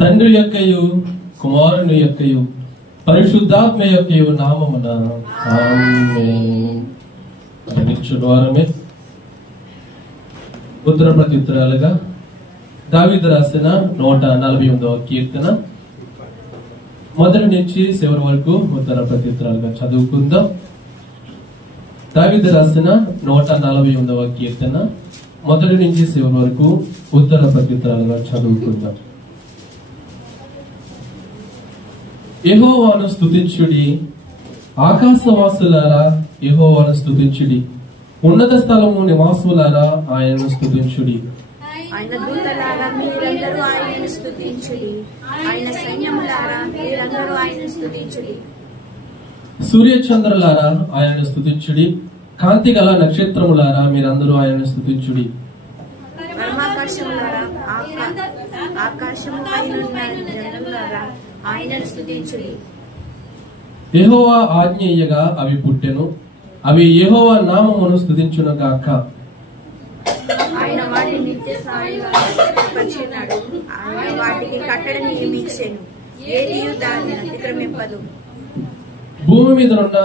తండ్రి యొక్కయు కుమారుని యొక్కయు పరిశుద్ధాత్మ యొక్కయు నామమున ఆమేన్. వారమే ఉత్తర ప్రత్యుత్తరాలుగా దావీదు రాసిన 148వ కీర్తన మొదటి నుంచి చివరి వరకు ఉత్తర ప్రత్యుత్తరాలుగా చదువుకుందాం. దావీదు రాసిన 148వ కీర్తన మొదటి నుంచి చివరి వరకు ఉత్తర ప్రత్యుత్తరాలుగా చదువుకుందాం. యెహోవాను స్తుతించుడి, ఆకాశవాసులారా యెహోవాను స్తుతించుడి, ఉన్నత స్థలము నివాసులారా ఆయనను స్తుతించుడి. ఆయన దూతలారా మీరందరూ ఆయనను స్తుతించుడి, ఆయన సైన్యములారా మీరందరూ ఆయనను స్తుతించుడి. సూర్యచంద్రులారా ఆయనను స్తుతించుడి, కాంతి గల నక్షత్రములారా మీరందరూ ఆయనను స్తుతించుడి. పరమాకాశములారా ఆకాశముపైనున్న జనములారా ఆయనను స్తుతించుడి. యెహోవా ఆజ్ఞ ఇయ్యగా అవి పుట్టెను, అవి యెహోవా నామమును స్తుతించును గాక. ఆయన వాటిని నిత్య స్థాయిగా పరిచినాడు, ఆయన వాటికి కట్టడ నియమించెను, ఏదియు దానిని అతిక్రమింపదు. భూమి మీదనున్న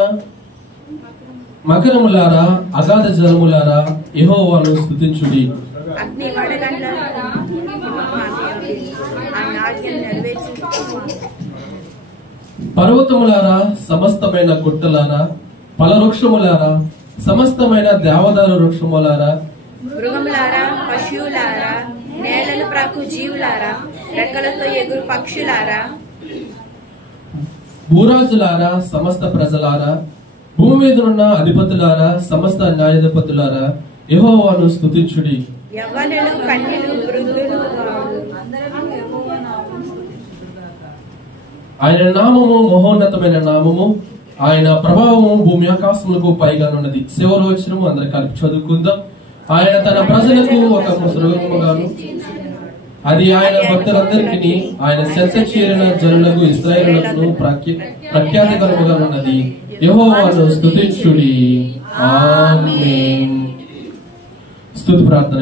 మకరములారా అగాధ జలములారా యెహోవాను స్తుతించుడి. అగ్ని వడగండ్ల ఆయన ఆజ్ఞను నెరవేర్చి పర్వతములారా సమస్తమైన గుట్టలారా ఫలవృక్షములారా సమస్తమైన దేవదారు వృక్షములారా మృగములారా పశువులారా నేలను ప్రాకు జీవులారా రెక్కలతో ఎగురు పక్షులారా భూరాజులారా సమస్త ప్రజలారా భూమి మీద ఉన్న అధిపతులారా సమస్త న్యాయాధిపతులారా యెహోవాను స్తుతించుడి. యవ్వనులు కన్యలు వృద్ధులు ఆయన నామము మహోన్నతమైన నామము, ఆయన ప్రభావము భూమి ఆకాశములకు పైగానున్నది. చివరి వచనము అందరి కలిపి చదువుకుందాం. ఆయన తన ప్రజలకు ఒక మృగముగాను, అది ఆయన భక్తులందరికీ ఆయన చెంత చేరిన జనులకు ఇశ్రాయేలులకు ప్రఖ్యాతికరముగా ఉన్నది. యెహోవాను స్తుతించుడి. ఆమేన్. స్తుతి ప్రార్థన.